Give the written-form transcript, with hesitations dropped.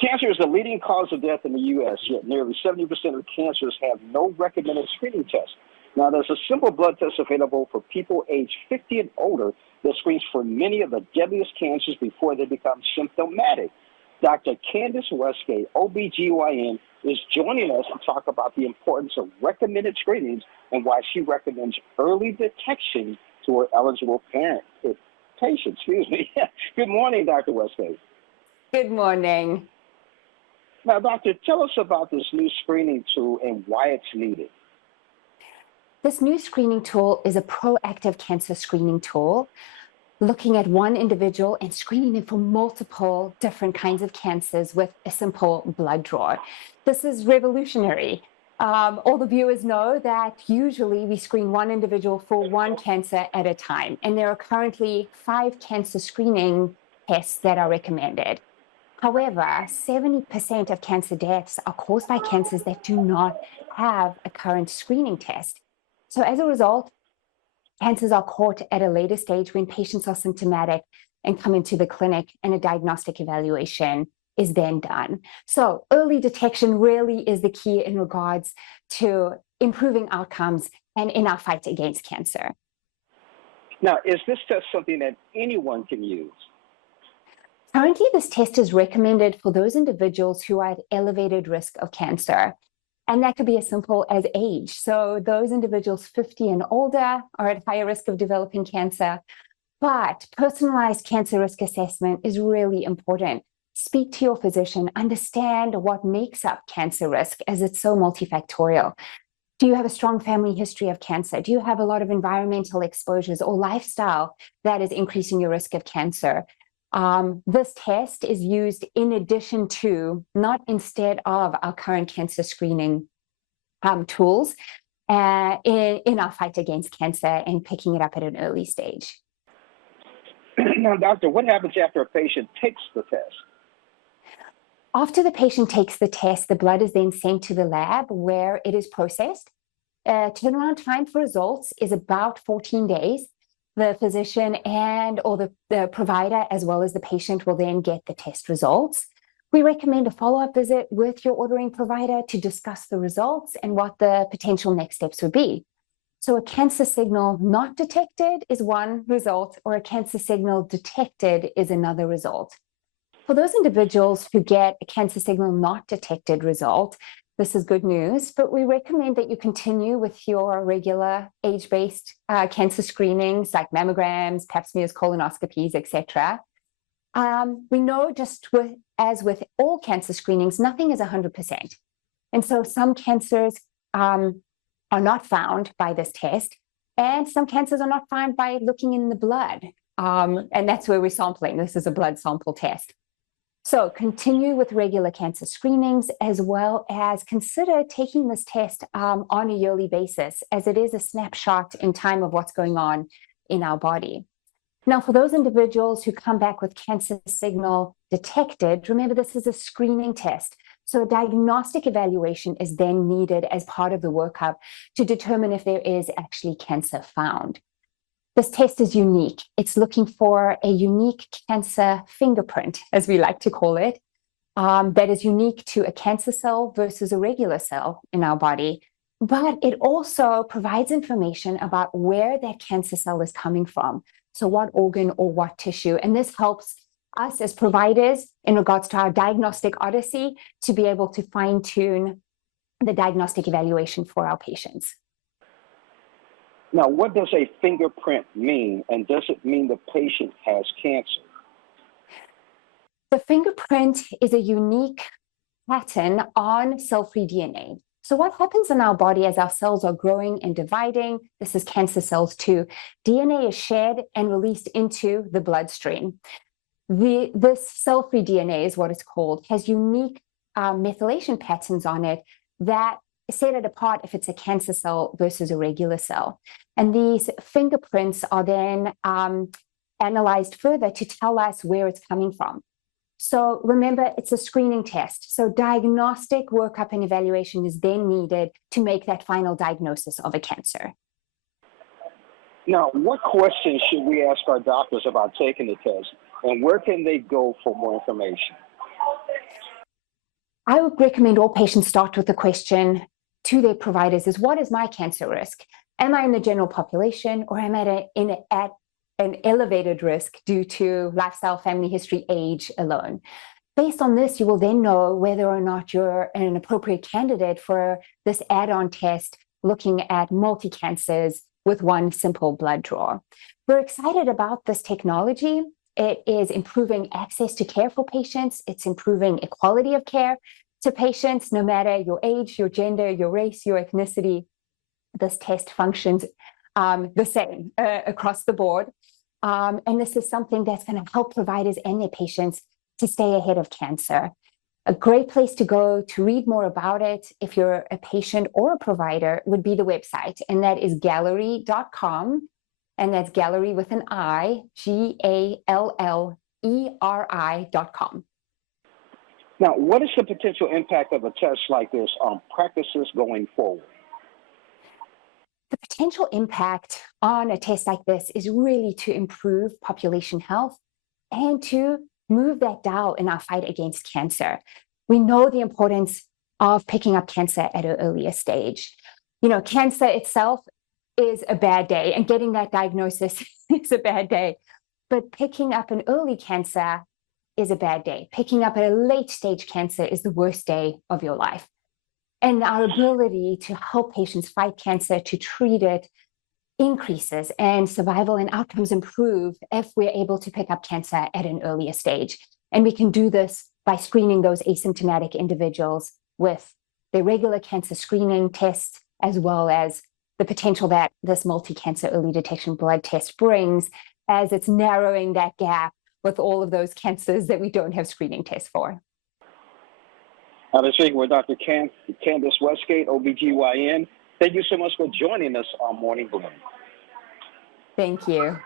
Cancer is the leading cause of death in the U.S., yet nearly 70% of cancers have no recommended screening test. Now, there's a simple blood test available for people aged 50 and older that screens for many of the deadliest cancers before they become symptomatic. Dr. Candace Westgate, OBGYN, is joining us to talk about the importance of recommended screenings and why she recommends early detection to her eligible patients. Good morning, Dr. Westgate. Good morning. Now, doctor, tell us about this new screening tool and why it's needed. This new screening tool is a proactive cancer screening tool, looking at one individual and screening them for multiple different kinds of cancers with a simple blood draw. This is revolutionary. All the viewers know that usually we screen one individual for one cancer at a time, and there are currently 5 cancer screening tests that are recommended. However, 70% of cancer deaths are caused by cancers that do not have a current screening test. So as a result, cancers are caught at a later stage when patients are symptomatic and come into the clinic, and a diagnostic evaluation is then done. So early detection really is the key in regards to improving outcomes and in our fight against cancer. Now, is this test something that anyone can use? Currently, this test is recommended for those individuals who are at elevated risk of cancer. And that could be as simple as age. So those individuals 50 and older are at higher risk of developing cancer. But personalized cancer risk assessment is really important. Speak to your physician, understand what makes up cancer risk, as it's so multifactorial. Do you have a strong family history of cancer? Do you have a lot of environmental exposures or lifestyle that is increasing your risk of cancer? This test is used in addition to, not instead of, our current cancer screening tools in our fight against cancer and picking it up at an early stage. Now, doctor, what happens after a patient takes the test? After the patient takes the test, the blood is then sent to the lab where it is processed. Turnaround time for results is about 14 days. The physician or the provider, as well as the patient, will then get the test results. We recommend a follow-up visit with your ordering provider to discuss the results and what the potential next steps would be. So a cancer signal not detected is one result, or a cancer signal detected is another result. For those individuals who get a cancer signal not detected result, this is good news, but we recommend that you continue with your regular age-based cancer screenings like mammograms, pap smears, colonoscopies, etc. We know as with all cancer screenings, nothing is 100%. And so some cancers are not found by this test, and some cancers are not found by looking in the blood. And that's where we're sampling. This is a blood sample test. So continue with regular cancer screenings, as well as consider taking this test on a yearly basis, as it is a snapshot in time of what's going on in our body. Now, for those individuals who come back with cancer signal detected, remember this is a screening test. So a diagnostic evaluation is then needed as part of the workup to determine if there is actually cancer found. This test is unique. It's looking for a unique cancer fingerprint, as we like to call it, that is unique to a cancer cell versus a regular cell in our body. But it also provides information about where that cancer cell is coming from. So what organ or what tissue. And this helps us as providers in regards to our diagnostic odyssey to be able to fine-tune the diagnostic evaluation for our patients. Now, what does a fingerprint mean, and does it mean the patient has cancer? The fingerprint is a unique pattern on cell-free DNA. So what happens in our body as our cells are growing and dividing, this is cancer cells too, DNA is shed and released into the bloodstream. This cell-free DNA is what it's called, has unique methylation patterns on it that set it apart if it's a cancer cell versus a regular cell. And these fingerprints are then analyzed further to tell us where it's coming from. So remember, it's a screening test. So diagnostic workup and evaluation is then needed to make that final diagnosis of a cancer. Now, what questions should we ask our doctors about taking the test, and where can they go for more information? I would recommend all patients start with the question to their providers is, what is my cancer risk? Am I in the general population, or am I at an elevated risk due to lifestyle, family history, age alone? Based on this, you will then know whether or not you're an appropriate candidate for this add-on test looking at multi-cancers with one simple blood draw. We're excited about this technology. It is improving access to care for patients. It's improving equality of care to patients, no matter your age, your gender, your race, your ethnicity. This test functions the same across the board. And this is something that's going to help providers and their patients to stay ahead of cancer. A great place to go to read more about it, if you're a patient or a provider, would be the website, and that is galleri.com. And that's Galleri with an I, GALLERI.com. Now, what is the potential impact of a test like this on practices going forward? The potential impact on a test like this is really to improve population health and to move that dial in our fight against cancer. We know the importance of picking up cancer at an earlier stage. You know, cancer itself is a bad day, and getting that diagnosis is a bad day. But picking up an early cancer is a bad day. Picking up a late stage cancer is the worst day of your life. And our ability to help patients fight cancer, to treat it, increases, and survival and outcomes improve if we're able to pick up cancer at an earlier stage. And we can do this by screening those asymptomatic individuals with the regular cancer screening test, as well as the potential that this multi-cancer early detection blood test brings, as it's narrowing that gap with all of those cancers that we don't have screening tests for. I've been speaking with Dr. Candace Westgate, OBGYN. Thank you so much for joining us on Morning Bloom. Thank you.